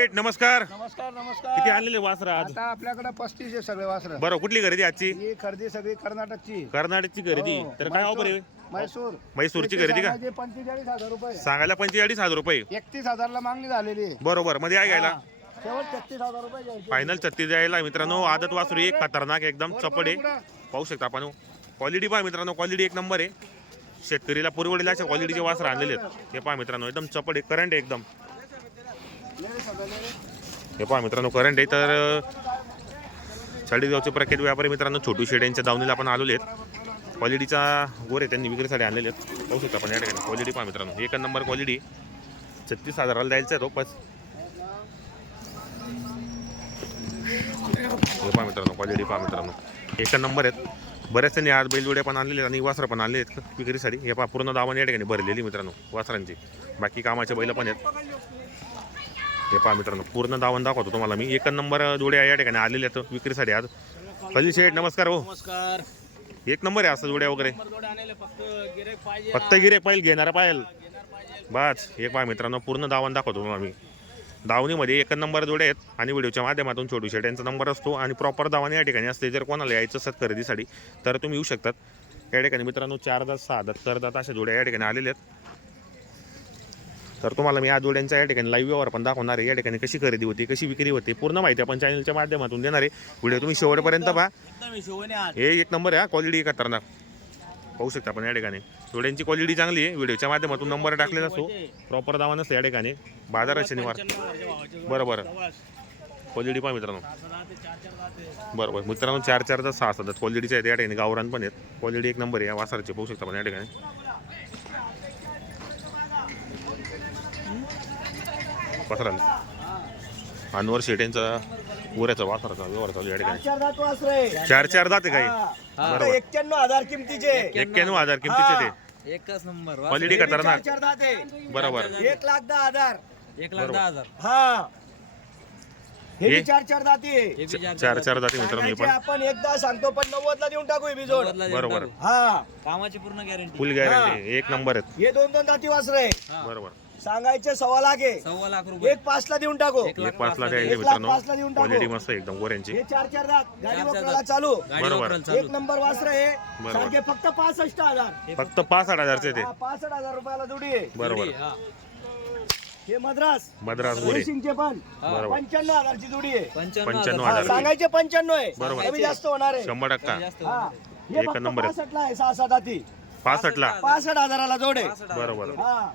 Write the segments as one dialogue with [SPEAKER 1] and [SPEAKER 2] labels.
[SPEAKER 1] शेठ, नमस्कार.
[SPEAKER 2] नमस्कार
[SPEAKER 1] किती
[SPEAKER 2] नमस्कार
[SPEAKER 1] आणलेले वासरा आज?
[SPEAKER 2] आता आपल्याकडे पस्तीस आहे सगळे वासर.
[SPEAKER 1] बरं कुठली खरेदी आजची?
[SPEAKER 2] ही खरेदी सगळी कर्नाटकची.
[SPEAKER 1] कर्नाटकची खरेदी.
[SPEAKER 2] हो.
[SPEAKER 1] तर काय ऑफर आहे?
[SPEAKER 2] म्हैसूर
[SPEAKER 1] म्हैसूरची खरेदी का?
[SPEAKER 2] पंचेचाळीस हजार रुपये.
[SPEAKER 1] सांगायला पंचेचाळीस हजार रुपये.
[SPEAKER 2] एकतीस हजारला मागणी झालेली. आहे.
[SPEAKER 1] बरोबर मध्ये आहे घ्यायला.
[SPEAKER 2] शेवट छत्तीस हजार रुपये घ्यायचे.
[SPEAKER 1] फायनल छत्तीस द्यायला मित्रांनो आदत वासरू एक खतरनाक एकदम चपड. आहे पाहू शकता आपण. क्वालिटी पहा मित्रांनो क्वालिटी एक नंबर आहे. शेतकरीला पुरवडीला अशा क्वालिटीचे वासर आणलेले आहेत. हे पहा मित्रांनो एकदम चपड आहे करंट आहे एकदम
[SPEAKER 2] पुढं. लेरे सगळे, लेरे.
[SPEAKER 1] हे पहा मित्रांनो करंट आहे तर साडेगावचे प्रख्यात व्यापारी मित्रांनो छोटू शेड यांच्या दावणीला आपण आलेले आहेत. क्वालिटीचा गोर आहे त्यांनी विक्रीसाठी आणलेले आहेत. पाहू शकता आपण या ठिकाणी. क्वालिटी पहा मित्रांनो. एक नंबर क्वालिटी छत्तीस हजाराला द्यायचा आहे तो बस हे पहा मित्रांनो क्वालिटी पहा मित्रांनो. एक नंबर आहेत. बऱ्याच त्यांनी आज बैलजोड्या पण आणलेले आहेत आणि वासरं पण आणले आहेत विक्रीसाठी. हे पहा पूर्ण दावाने या ठिकाणी भरलेली मित्रांनो वासरांची. बाकी कामाचे बैलं पण आहेत. हे पहा मित्रांनो पूर्ण दावण दाखवतो तुम्हाला मी. एक नंबर जोड्या या ठिकाणी आलेल्या आहेत विक्रीसाठी आज. कली शेठ नमस्कार हो.
[SPEAKER 3] नमस्कार.
[SPEAKER 1] एक नंबर आहे असं जोड्या वगैरे.
[SPEAKER 3] फक्त गिरेक पाहिजे
[SPEAKER 1] फक्त गिरे पाहिजे घेणारा पाहिजे. बस हे पहा मित्रांनो पूर्ण दावण दाखवतो तुम्हाला मी. दावणीमध्ये एक नंबर जोडे आहेत आणि व्हिडिओच्या माध्यमातून छोटू शेट यांचा नंबर असतो आणि प्रॉपर दावण या ठिकाणी असते. जर कोणाला यायचं असत खरेदीसाठी तर तुम्ही येऊ शकतात. या ठिकाणी मित्रांनो चार दात सहा दात तर दात अशा जोड्या या ठिकाणी आलेल्या आहेत. तर तुम्हाला मी या जोड्यांचा या ठिकाणी लाईव्ह व्यवहार पण दाखवणार आहे. या ठिकाणी कशी खरेदी होती कशी विक्री होती पूर्ण माहिती आपण चॅनलच्या माध्यमातून देणार आहे. व्हिडिओ तुम्ही शेवटपर्यंत पहा. हे एक नंबर आहे क्वालिटी खतरनाक. पाहू शकता आपण या ठिकाणी. जोड्यांची क्वालिटी चांगली आहे. व्हिडिओच्या माध्यमातून नंबर टाकलेला असतो. प्रॉपर दावा नसतं या ठिकाणी. बाजार शनिवार. बरं बरं क्वालिटी पहा मित्रांनो.
[SPEAKER 3] बरं
[SPEAKER 1] बरं मित्रांनो चार चार तर सहा सहा क्वालिटीच्या आहेत या ठिकाणी. गावरान पण आहेत. क्वालिटी एक नंबर आहे. या वासराची. पाहू शकता आपण या ठिकाणी. वासराला अनवर शेट यांचा उऱ्याचा वासराचा व्यवहार चालू आहे या ठिकाणी.
[SPEAKER 2] चार.
[SPEAKER 1] चार चार दाते काही.
[SPEAKER 2] हा.
[SPEAKER 1] बरोबर.
[SPEAKER 2] एक्क्याण्णव हजार किमतीचे.
[SPEAKER 1] एक्क्याण्णव हजार किमतीचे ते.
[SPEAKER 3] एकच नंबर
[SPEAKER 1] क्वालिटी खतरनाक.
[SPEAKER 2] चार चार दात आहे.
[SPEAKER 1] बरोबर.
[SPEAKER 2] एक लाख दहा हजार.
[SPEAKER 3] एक लाख दहा हजार.
[SPEAKER 2] हा. हे
[SPEAKER 1] हे?
[SPEAKER 2] बी चार चार दाती आहे.
[SPEAKER 3] हे बी चार
[SPEAKER 1] चार चार दाते. मित्रांनो हे
[SPEAKER 2] सांगायचे
[SPEAKER 1] पण
[SPEAKER 2] आपण एकदा सांगतो पण नव्वद ला देऊन टाकू हे बी जोड
[SPEAKER 3] नव्वदला देऊन
[SPEAKER 1] बरोबर.
[SPEAKER 3] टाकू.
[SPEAKER 2] हा.
[SPEAKER 3] कामाची पूर्ण गॅरंटी
[SPEAKER 1] फुल गॅरंटी एक नंबर आहेत.
[SPEAKER 2] हे दोन दोन दाती वासरे.
[SPEAKER 1] बरोबर.
[SPEAKER 2] सांगायचे सव्वा लाख आहे.
[SPEAKER 3] सव्वा लाख रुपये.
[SPEAKER 2] एक पाच ला देऊन टाकू.
[SPEAKER 3] एक
[SPEAKER 1] एक पाचला द्यायचे
[SPEAKER 2] एक लाख
[SPEAKER 1] मित्रांनो.
[SPEAKER 2] पाचला देऊन टाकू.
[SPEAKER 1] क्वालिटी मस्त आहे एकदम गोऱ्यांची
[SPEAKER 2] हे चार चार दात. गाडी
[SPEAKER 3] चार
[SPEAKER 2] वापरायला
[SPEAKER 3] दात.
[SPEAKER 2] चालू.
[SPEAKER 3] गाडी
[SPEAKER 1] बरोबर.
[SPEAKER 3] वापरायला
[SPEAKER 2] एक नंबर वासर आहे.
[SPEAKER 1] बरोबर.
[SPEAKER 2] सारखे फक्त पासष्ट हजार.
[SPEAKER 1] फक्त पाच आठ हजारचे ते.
[SPEAKER 2] हा, पासष्ट हजार रुपयाला जोडी आहे.
[SPEAKER 1] बरोबर.
[SPEAKER 3] हा.
[SPEAKER 2] हे मद्रास.
[SPEAKER 1] मद्रास गोरे
[SPEAKER 2] रेसिंगचे पण.
[SPEAKER 1] बरोबर.
[SPEAKER 2] पंच्याण्णव हजारची जोडी आहे.
[SPEAKER 3] पंच्याण्णव
[SPEAKER 1] पंच्याण्णव
[SPEAKER 3] हजार
[SPEAKER 1] हजार.
[SPEAKER 2] सांगायचे पंच्याण्णव आहे.
[SPEAKER 1] बरोबर.
[SPEAKER 2] कमी जास्त होणार आहे.
[SPEAKER 1] शंभर टक्का.
[SPEAKER 3] जास्त
[SPEAKER 2] हा. हे
[SPEAKER 1] एक
[SPEAKER 2] फक्त
[SPEAKER 1] नंबर आहे.
[SPEAKER 2] पासष्टला आहे सहा दाती.
[SPEAKER 1] पासष्टला.
[SPEAKER 2] पासष्ट हजाराला जोड आहे.
[SPEAKER 3] पासष्ट हजार.
[SPEAKER 1] बरोबर.
[SPEAKER 2] हा.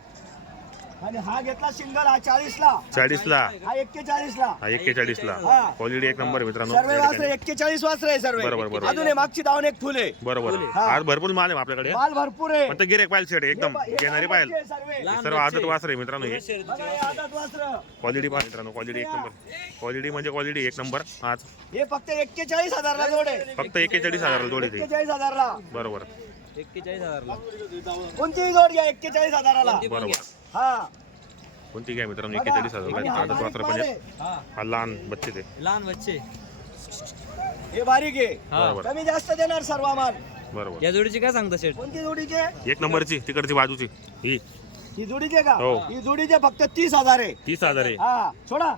[SPEAKER 2] आणि हा घेतला सिंगल हा हा एक्केचाळीसला.
[SPEAKER 1] हा एक्केचाळीसला.
[SPEAKER 2] हा.
[SPEAKER 1] क्वालिटी एक नंबर मित्रांनो.
[SPEAKER 2] सर्व
[SPEAKER 1] या
[SPEAKER 2] वासरे
[SPEAKER 1] ठिकाणी.
[SPEAKER 2] एक्केचाळीस वासरे आहे सर्व.
[SPEAKER 1] बरोबर, बरोबर.
[SPEAKER 2] अजून हे मागची धावून एक फुल. आहे
[SPEAKER 1] बरोबर
[SPEAKER 2] हा.
[SPEAKER 1] आज भरपूर माल आहे आपल्याकडे.
[SPEAKER 2] माल भरपूर आहे.
[SPEAKER 1] पण गिरेक पाहिजे शेड एकदम. घेणारी पाहिजे
[SPEAKER 2] सर्व.
[SPEAKER 1] आदत वासर आहे मित्रांनो हे.
[SPEAKER 2] वासरं.
[SPEAKER 1] क्वालिटी पहा मित्रांनो क्वालिटी एक नंबर. क्वालिटी म्हणजे क्वालिटी एक नंबर आज.
[SPEAKER 2] हे फक्त एक्केचाळीस हजारला जोड आहे.
[SPEAKER 1] फक्त एक्केचाळीस हजाराला जोडी ते.
[SPEAKER 2] एक्केचाळीस हजारला.
[SPEAKER 1] बरोबर.
[SPEAKER 3] एक्केचाळीस हजारला.
[SPEAKER 2] कोणतीही जोड घ्या एक्केचाळीस हजाराला.
[SPEAKER 3] कोणती पण
[SPEAKER 1] बरोबर.
[SPEAKER 3] घ्या.
[SPEAKER 2] हा.
[SPEAKER 1] कोणती घ्या मित्रांनो
[SPEAKER 2] बघा.
[SPEAKER 1] एक्केचाळीस
[SPEAKER 2] आणि
[SPEAKER 1] हजारला
[SPEAKER 2] हा
[SPEAKER 1] आदत
[SPEAKER 2] बारीक
[SPEAKER 1] वासर पण
[SPEAKER 2] माल
[SPEAKER 1] आहेत
[SPEAKER 2] आहे.
[SPEAKER 3] हा.
[SPEAKER 1] हा लहान बच्चे ते.
[SPEAKER 3] लहान बच्चे.
[SPEAKER 2] हे बारीक आहे.
[SPEAKER 3] हा.
[SPEAKER 1] बरोबर.
[SPEAKER 2] कमी जास्त देणार सर्व माल
[SPEAKER 1] बरोबर.
[SPEAKER 3] या जोडीची काय सांगता शेठ?
[SPEAKER 2] कोणती जोडीचे
[SPEAKER 1] एक नंबरची तिकडची बाजूची. ही.
[SPEAKER 2] ही जोडीचे का?
[SPEAKER 1] हो.
[SPEAKER 2] ही जोडीचे फक्त तीस हजार आहे.
[SPEAKER 1] तीस हजार आहे.
[SPEAKER 2] हा सोडा.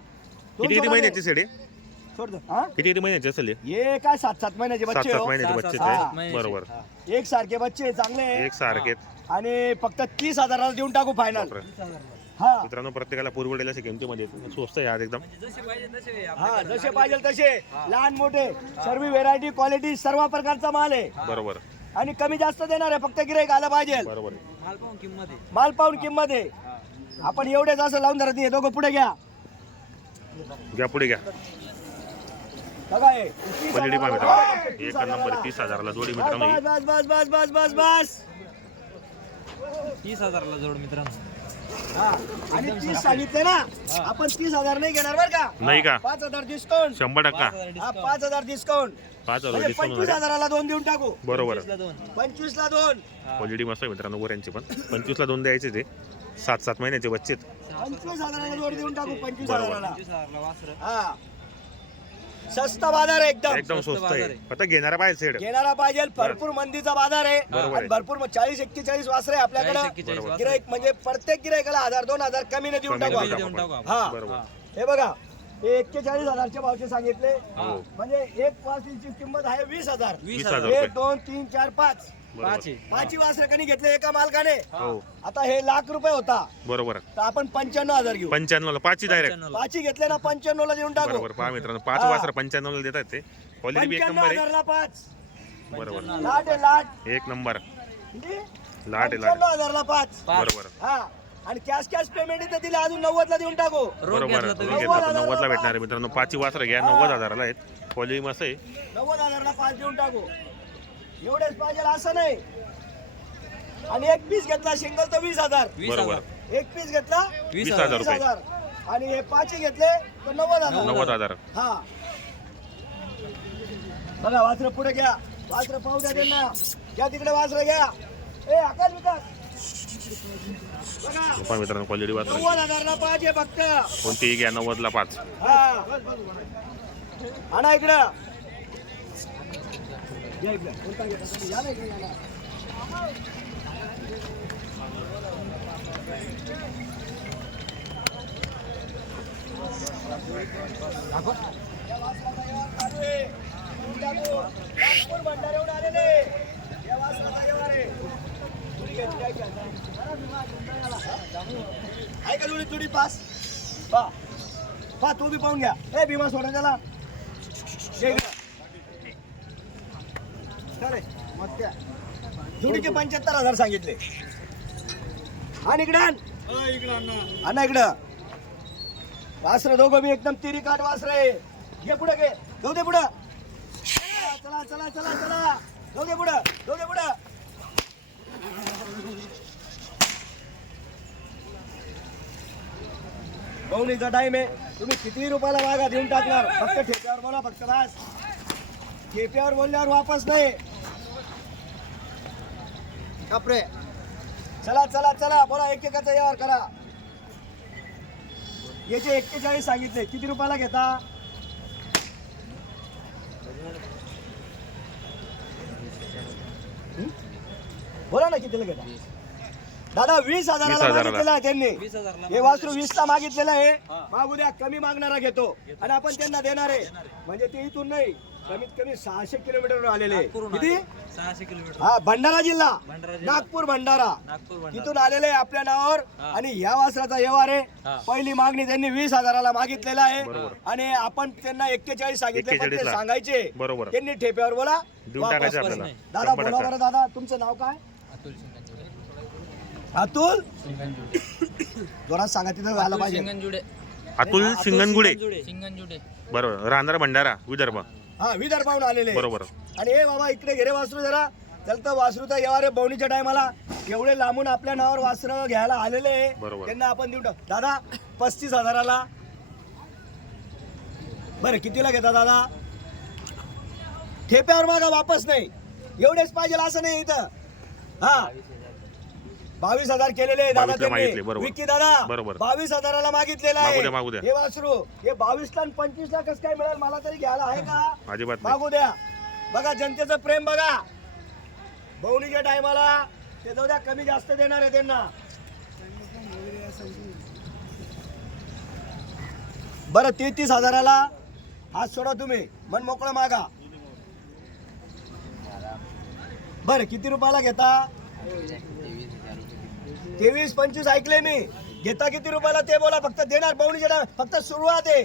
[SPEAKER 2] दोन
[SPEAKER 1] किती किती
[SPEAKER 2] सोडा
[SPEAKER 1] महिन्याची. सेड
[SPEAKER 2] सोड दे. हा?
[SPEAKER 1] किती किती महिन्याची असेल हे?
[SPEAKER 2] हे काय सात सात महिन्याचे
[SPEAKER 1] सात
[SPEAKER 2] बच्चे
[SPEAKER 1] सात
[SPEAKER 2] हो
[SPEAKER 1] महिन्याचे बच्चे
[SPEAKER 3] महिन्याचे.
[SPEAKER 1] बरोबर.
[SPEAKER 2] एक सारखे बच्चे चांगले आहे.
[SPEAKER 1] एक सारखे.
[SPEAKER 2] आणि फक्त तीस हजाराला देऊन टाकू फायनल. हा
[SPEAKER 1] मित्रांनो प्रत्येकाला पुरवडेल अशा किमतीमध्ये स्वस्त आहे आज एकदम
[SPEAKER 3] म्हणजे जसे पाहिजे तसे
[SPEAKER 2] हा जसे पाहिजे तसे लहान मोठे सर्व व्हेरायटी क्वालिटी सर्व प्रकारचा माल आहे
[SPEAKER 1] बरोबर
[SPEAKER 2] आणि कमी जास्त देणार आहे फक्त गिराईक आलं पाहिजे
[SPEAKER 1] बरोबर आहे.
[SPEAKER 3] माल पाहून किंमत आहे
[SPEAKER 2] माल पाहून किंमत आहे आपण एवढेच असं लावून धरत नाही दोघं पुढे घ्या
[SPEAKER 1] घ्या पुढे घ्या क्वालिटी पहा मित्रांनो एक नंबर. आहे, तीस हजाराला जोडी
[SPEAKER 2] बस
[SPEAKER 1] मित्रांनो ही.
[SPEAKER 2] बस बस बस बस बस बस.
[SPEAKER 3] तीस हजारला जोड मित्रांनो.
[SPEAKER 2] हा. आणि तीस सांगितले ना आपण तीस हजार नाही घेणार बरं का.
[SPEAKER 1] नाही का?
[SPEAKER 2] पाच हजार डिस्काउंट
[SPEAKER 1] शंभर टक्का.
[SPEAKER 3] पाच हजार
[SPEAKER 2] हा
[SPEAKER 3] discount.
[SPEAKER 2] पाच हजार डिस्काउंट
[SPEAKER 1] पाच हजार
[SPEAKER 2] म्हणजे
[SPEAKER 1] डिस्काउंट
[SPEAKER 2] पंचवीस हजाराला दोन देऊन टाकू.
[SPEAKER 1] बरोबर.
[SPEAKER 3] तीसला दोन.
[SPEAKER 2] पंचवीस ला दोन
[SPEAKER 1] क्वालिटी मस्त आहे मित्रांनो गोऱ्यांची पण. पंचवीसला दोन द्यायचे ते. सात सात महिन्याचे बच्चे आहेत.
[SPEAKER 2] पंचवीस हजाराला जोड देऊन टाकू पंचवीस
[SPEAKER 1] बरोबर.
[SPEAKER 2] हजाराला.
[SPEAKER 3] पंचवीस हजारला वासर.
[SPEAKER 2] हा. सस्ता बाजार आहे एकदम
[SPEAKER 1] एकदम
[SPEAKER 3] स्वस्त
[SPEAKER 1] स्वस्त आहे. फक्त घेणारा पाहिजे सेड
[SPEAKER 2] घेणारा पाहिजे भरपूर मंदीचा बाजार आहे आणि. भरपूर चाळीस एक्केचाळीस वासरे आपल्याकडे. गिराईक म्हणजे प्रत्येक गिरायकाला हजार दोन हजार कमी टाकू
[SPEAKER 1] देऊन
[SPEAKER 3] टाकू.
[SPEAKER 2] हा
[SPEAKER 3] हा.
[SPEAKER 2] हे बघा हे एक्केचाळीस हजारच्या भावचे सांगितले.
[SPEAKER 1] हो.
[SPEAKER 2] म्हणजे एक वासरीची किंमत आहे वीस हजार.
[SPEAKER 3] वीस हजार
[SPEAKER 1] हजार.
[SPEAKER 2] एक दोन तीन चार पाच.
[SPEAKER 1] बरोबर.
[SPEAKER 3] पाच आहे.
[SPEAKER 2] पाचही वासरकांनी घेतले एका मालकाने.
[SPEAKER 1] हो.
[SPEAKER 2] आता हे लाख रुपये होता.
[SPEAKER 1] बरोबर.
[SPEAKER 2] तर आपण पंच्याण्णव हजार घेऊ.
[SPEAKER 1] पंच्याण्णवला पाचही डायरेक्ट
[SPEAKER 3] पंच्याण्णवला.
[SPEAKER 2] पाचही घेतले ना पंच्याण्णव ला देऊन टाकू.
[SPEAKER 1] बरोबर. पहा मित्रांनो पाच
[SPEAKER 2] हा.
[SPEAKER 1] वासर पंच्याण्णवला देतात ते. क्वालिटी बी एक
[SPEAKER 2] पंच्याण्णव
[SPEAKER 1] नंबर आहे.
[SPEAKER 2] हजारला पाच.
[SPEAKER 1] बरोबर.
[SPEAKER 2] लाट आहे लाट.
[SPEAKER 1] एक नंबर.
[SPEAKER 2] किती?
[SPEAKER 1] लाट आहे लाट
[SPEAKER 2] पंच्याण्णव हजारला पाच.
[SPEAKER 3] पाच.
[SPEAKER 1] बरोबर.
[SPEAKER 2] हा. आणि कॅश कॅश पेमेंट इथं दिलं अजून नव्वद ला देऊन टाकू.
[SPEAKER 3] रोख
[SPEAKER 1] बरोबर
[SPEAKER 3] घेतला
[SPEAKER 1] रोख घेतला. तर नव्वदला
[SPEAKER 2] पाच.
[SPEAKER 1] भेटणार आहे मित्रांनो. पाचही वासर घ्या. नव्वद हजाराला आहेत. क्वालिटी मस्त आहे.
[SPEAKER 2] नव्वद हजारला पाच देऊन टाकू. एवढेच पाहिजे असं नाही. आणि एक पीस घेतला सिंगल तर वीस हजार.
[SPEAKER 3] वीस
[SPEAKER 1] बरोबर.
[SPEAKER 3] हजार.
[SPEAKER 2] एक पीस घेतला
[SPEAKER 3] वीस
[SPEAKER 1] हजार
[SPEAKER 2] वीस
[SPEAKER 1] रुपये.
[SPEAKER 2] हजार आणि हे पाचही घेतले तर नव्वद हजार.
[SPEAKER 1] नव्वद हजार.
[SPEAKER 2] हा. बघा वासर पुढे घ्या. वासर पाहू द्या त्यांना. घ्या तिकडे वासर घ्या. ए आकाश विकास.
[SPEAKER 1] पहा मित्रांनो क्वालिटी
[SPEAKER 2] नव्वद हजारला पाहिजे फक्त
[SPEAKER 1] कोणतीही घ्या नव्वदला पाच
[SPEAKER 2] हा आणा इकडं या इकडं. कोणता घेता तुम्ही? या ना इकडे, या ना. चालू आहे. नागपूर भंडाऱ्याहून आलेले. या वासराचा व्यवहार आहे. जुडी घ्यायची, काय घ्यायचं? आहे का जुडी पास. पा. पा तू बी पाहून घ्या. ए भीमा सोडा त्याला. मग त्या. जुडीचे पंच्याहत्तर हजार सांगितले. आणि इकडं आण. इकडं. वासर दोघं मी एकदम तिरी काट वासर घे पुढे घे. जाऊ दे पुढं. चला चला चला चला. जाऊ दे पुढं जाऊ दे पुढं. गवणीचा टाइम आहे. तुम्ही किती रुपयाला वागा देऊन टाकणार? फक्त ठेप्यावर बोला फक्त बस ठेप्यावर बोलल्यावर वापस नाही. कपडे चला चला चला. बोला एक एकाचा व्यवहार करा. याचे एक्केचाळीस सांगितले. किती रुपयाला घेता? बोला ना कितीला घेता? दादा वीस हजाराला. मागितलेला आहे त्यांनी हे वासरू वीस ला मागितलेलं आहे मागू द्या कमी मागणारा घेतो आणि आपण त्यांना देणार आहे म्हणजे ते इथून नाही कमीत कमी सहाशे किलोमीटर आलेले किती.
[SPEAKER 3] सहाशे किलोमीटर
[SPEAKER 2] हा भंडारा जिल्हा. नागपूर भंडारा
[SPEAKER 3] नागपूर भंडारा.
[SPEAKER 2] तिथून आलेले आहे आपल्या नावावर. आणि या वासराचा व्यवहार आहे. पहिली मागणी त्यांनी वीस हजाराला मागितलेला आहे. आणि आपण त्यांना एक्केचाळीस सांगितले पण ते
[SPEAKER 1] 41 ला.
[SPEAKER 2] सांगायचे. त्यांनी ठेप्यावर बोला. दादा बोला. बरं दादा तुमचं नाव काय.
[SPEAKER 3] अतुल?
[SPEAKER 2] जोरात सांगा तिथं
[SPEAKER 3] अतुल
[SPEAKER 2] पाहिजे.
[SPEAKER 1] अतुल सिंगनगुडे
[SPEAKER 3] सिंगंजुडे
[SPEAKER 1] बरोबर. राहणार भंडारा विदर्भ.
[SPEAKER 2] हा विदर्भाहून आलेले.
[SPEAKER 1] बरोबर.
[SPEAKER 2] आणि हे बाबा इकडे घे रे वासरू जरा. चल तर वासरूचा व्यवहार आहे बवणीच्या टायमाला. एवढे लांबून आपल्या नावावर वासर घ्यायला आलेले आहे.
[SPEAKER 1] बरोबर.
[SPEAKER 2] त्यांना आपण देऊ. टाक- दादा पस्तीस हजाराला. बरं कितीला घेता दादा? ठेप्यावर मागा वापस नाही. एवढेच पाहिजे असं नाही इथं. हा. बावीस हजार केलेले दादा
[SPEAKER 1] बावीसला मागितले,
[SPEAKER 2] त्यांनी
[SPEAKER 1] बरोबर.
[SPEAKER 2] विक्की दादा
[SPEAKER 1] बरोबर.
[SPEAKER 2] बावीस हजाराला मागितलेला
[SPEAKER 1] मागू
[SPEAKER 2] आहे
[SPEAKER 1] द्या, मागू द्या.
[SPEAKER 2] हे वासरू हे बावीस ला पंचवीस ला कसं काय मिळेल? मला तरी घ्यायला आहे का?
[SPEAKER 1] अजिबात नाही.
[SPEAKER 2] मागू द्या. बघा जनतेचं प्रेम बघा. बवणीच्या टायमाला ते जाऊ द्या कमी जास्त देणार आहे त्यांना. बरं तेहतीस हजाराला हात सोडा तुम्ही. मन मोकळं मागा. बरं किती रुपयाला घेता? तेवीस पंचवीस ऐकले मी. घेता किती रुपयाला ते बोला फक्त देणार बवणीच्या फक्त सुरुवात आहे.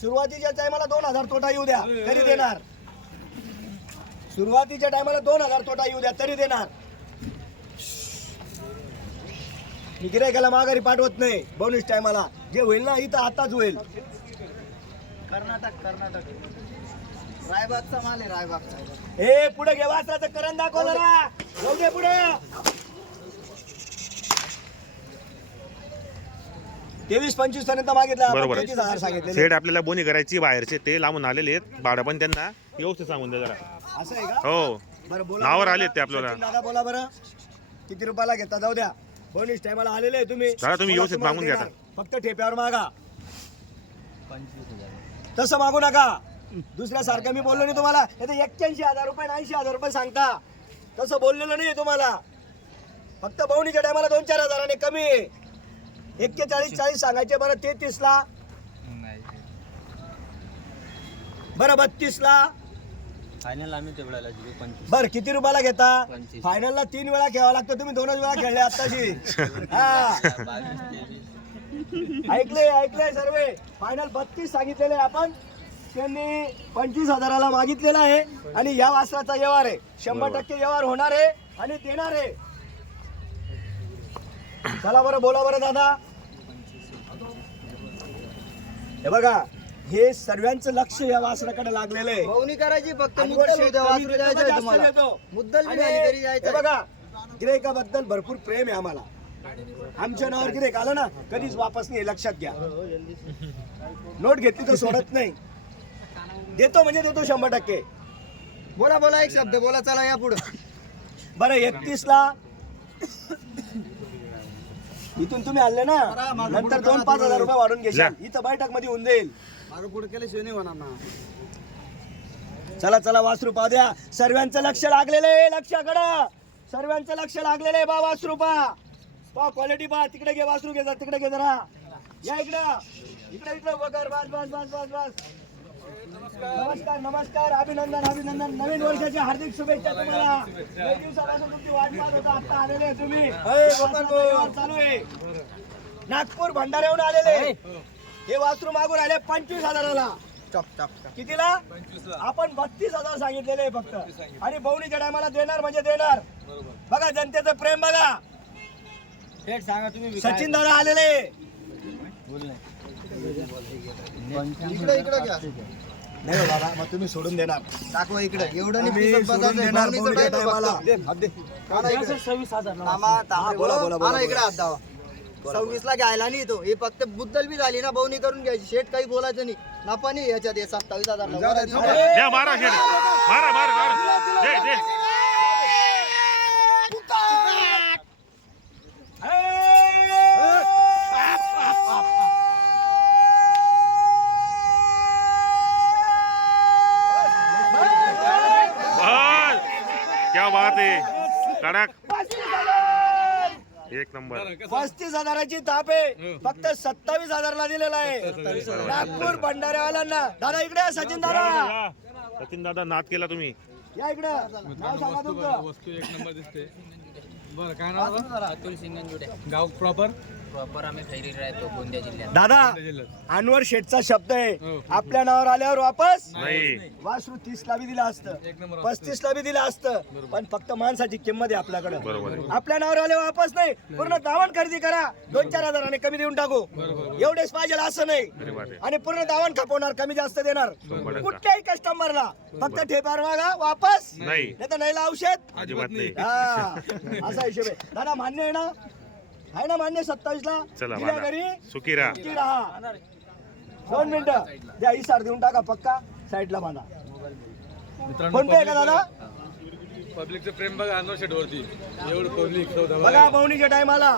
[SPEAKER 2] सुरुवातीच्या टायमाला दोन हजार तोटा येऊ द्या तरी देणार. सुरुवातीच्या टायमाला दोन हजार तोटा येऊ द्या तरी देणार. मी गिरायकाला माघारी पाठवत नाही बोनस टायमाला. जे होईल ना इथं आताच होईल.
[SPEAKER 4] कर्नाटक कर्नाटक. रायबागचा माल आहे रायबागचा.
[SPEAKER 2] हे पुढे घे वाचाचं करण दाखव जरा. तेवीस पंचवीसपर्यंत मागितला.
[SPEAKER 1] बरोबर.
[SPEAKER 2] तेहतीस हजार सांगितले
[SPEAKER 1] सेट आपल्याला बोनी करायची बाहेरचे ते लांबून आलेले आहेत. भाडं पण त्यांना व्यवस्थित सांगून द्या जरा.
[SPEAKER 2] असं आहे का?
[SPEAKER 1] हो.
[SPEAKER 2] बरं बोला
[SPEAKER 1] नावावर
[SPEAKER 2] बरं.
[SPEAKER 1] आलेत ते आपल्याला.
[SPEAKER 2] सचिन दादा बोला बरं. किती रुपयाला घेता? जाऊ द्या. बोनीस टायमाला आलेले आहे तुम्ही.
[SPEAKER 1] दादा, तुम्ही व्यवस्थित
[SPEAKER 2] तुम्हाला
[SPEAKER 1] मागून घ्या
[SPEAKER 2] देणार. फक्त ठेप्यावर मागा. तसं मागू नका. दुसऱ्या सारखं मी बोललो नाही तुम्हाला. नाही एक्क्याऐंशी हजार रुपये ऐंशी हजार रुपये सांगता. तसं बोललेलं नाही तुम्हाला. फक्त बवणीच्या टायमाला दोन चार हजाराने कमी आहे. एक्केचाळीस चाळीस सांगायचे बरं तेहतीस ला बरं बत्तीस ला
[SPEAKER 3] फायनल आम्ही तेवढ्याला जिंकू पंचवीस.
[SPEAKER 2] बर किती रुपयाला घेता?
[SPEAKER 3] फायनल
[SPEAKER 2] फायनलला तीन वेळा खेळावं लागतं तुम्ही दोनच वेळा खेळले आताशी हा.
[SPEAKER 3] बावीस तेवीस.
[SPEAKER 2] ऐकले ऐकले सर्व. फायनल बत्तीस सांगितलेले आपण. त्यांनी पंचवीस हजाराला मागितलेला आहे आणि या वासराचा व्यवहार आहे. शंभर. टक्के व्यवहार होणार आहे आणि देणार आहे. चला बरं बोला बरं दादा. हे बघा हे सर्वांचं लक्ष या वासराकडे लागलेलं आहे.
[SPEAKER 4] करायची फक्त
[SPEAKER 2] आणि
[SPEAKER 4] मुद्दल वासरू
[SPEAKER 2] जास्त
[SPEAKER 4] तुम्हाला.
[SPEAKER 2] देतो? आणि हे बघा गिरेकाबद्दल भरपूर प्रेम आहे आम्हाला. आमच्या नावावर गिरेक आलं ना कधीच वापस नाही लक्षात घ्या. नोट घेतली तर सोडत नाही. देतो म्हणजे देतो शंभर टक्के.
[SPEAKER 4] बोला बोला एक शब्द बोला चला या पुढे.
[SPEAKER 2] बरं एकतीस ला इथून तुम्ही आणले ना नंतर दोन पाच हजार रुपये वाढून घेशाल. इथं बैठकमध्ये होऊन जाईल.
[SPEAKER 4] मागं पुढे केले शिवणी होणार ना.
[SPEAKER 2] चला चला वासरू पाहू द्या सर्वांचं लक्ष लागलेलं आहे लक्षाकडं. सर्वांचं लक्ष लागलेलं आहे बा वासरू पा. पा क्वालिटी पा. तिकडे घे वासरू घे जा तिकडे घे जरा. या इकडं. इकडे इकडे. वगैरे बस बस बस बस बस. नमस्कार नमस्कार अभिनंदन अभिनंदन. नवीन वर्षाच्या हार्दिक शुभेच्छा तुम्हाला. लई दिवसापासून तुमची वाट पाहत होता. आता आलेले आहे तुम्ही. चालू आहे. नागपूर भंडाऱ्याहून आलेले हे वासरू मागून आले पंचवीस हजाराला. कितीला? आपण बत्तीस हजार सांगितलेले आहे फक्त. आणि बवणीच्या टायमाला देणार म्हणजे देणार. बघा जनतेचं प्रेम बघा.
[SPEAKER 3] थेट सांगा तुम्ही
[SPEAKER 2] सचिन दादा आलेले
[SPEAKER 4] इकडे इकडे घ्या.
[SPEAKER 2] नाही हो दादा मग तुम्ही सोडून देणार.
[SPEAKER 4] दाखवा इकडे. एवढं नाही
[SPEAKER 2] तुम्ही
[SPEAKER 4] पिसत
[SPEAKER 2] सोडून
[SPEAKER 4] बसायचं.
[SPEAKER 2] देणार
[SPEAKER 4] भावनीचं
[SPEAKER 2] बवणीच्या
[SPEAKER 4] टाईप
[SPEAKER 2] टायमाला
[SPEAKER 4] फक्त.
[SPEAKER 2] दे, हात दे.
[SPEAKER 4] काढा इकडे.
[SPEAKER 3] सव्वीस हजार
[SPEAKER 4] थांबा, थांबा.
[SPEAKER 2] हा, बोला, बोला, बोला,
[SPEAKER 4] आणा इकडे
[SPEAKER 2] बोला.
[SPEAKER 4] हात दावा सव्वीस ला घ्यायला नाही तो. हे फक्त बुद्दल बी झाली ना बवणी करून घ्यायची. शेट काही बोलायचं नाही. नफा नाही याच्यात. हे सत्तावीस हजार
[SPEAKER 1] द्या शेड दे दे बस बात आहे कडक एक नंबर.
[SPEAKER 2] पस्तीस हजाराची ताप आहे. फक्त सत्तावीस हजारला दिलेला आहे. नागपूर भंडाऱ्यावाल्यांना. दादा इकडे या, सचिन दादा.
[SPEAKER 1] सचिन दादा नाद केला तुम्ही.
[SPEAKER 2] या इकडे. नाव सांगा तुमचं.
[SPEAKER 5] वस्तू एक नंबर दिसते. बरं काय नाव? आहे?
[SPEAKER 3] अतुल सिंगनजुडे.
[SPEAKER 5] गाव प्रॉपर?
[SPEAKER 3] प्रॉपर आम्ही खैरी राहतो गोंदिया जिल्ह्यात.
[SPEAKER 2] दादा अनवर शेठचा शब्द आहे.
[SPEAKER 5] हो.
[SPEAKER 2] आपल्या नावावर आल्यावर वापस?
[SPEAKER 1] नाही.
[SPEAKER 2] वासरू तीस ला बी दिलं असतं. पस्तीस ला बी दिलं असतं. पण फक्त माणसाची किंमत आहे आपल्याकडे.
[SPEAKER 1] बरोबर आहे.
[SPEAKER 2] आपल्या नावावर आले वापस नाही. पूर्ण दावण खरेदी करा. दोन चार हजाराने कमी देऊन टाकू. एवढेच पाहिजे असं नाही.
[SPEAKER 1] आहे
[SPEAKER 2] आणि पूर्ण दावण खपवणार कमी जास्त देणार. कुठल्याही कस्टमरला फक्त ठेपार मागा वापस.
[SPEAKER 1] नाही.
[SPEAKER 2] नाही तर नाही औषध
[SPEAKER 1] अजिबात नाही.
[SPEAKER 2] हा. असा हिशोब आहे. दादा मान्य आहे ना? आहे ना मान्य सत्तावीस ला
[SPEAKER 1] चला
[SPEAKER 2] दिल्या. घरी?
[SPEAKER 1] सुखी राहा
[SPEAKER 2] नक्की राहा दोन मिनिटं. द्या इसार देऊन टाका पक्का. साईडला बांधा.
[SPEAKER 5] मित्रांनो
[SPEAKER 2] फोन पे आहे का दादा?
[SPEAKER 5] पब्लिकचं प्रेम बघा अनवर शेट वरती एवढं पब्लिक
[SPEAKER 2] बघा पवनीच्या टायमाला.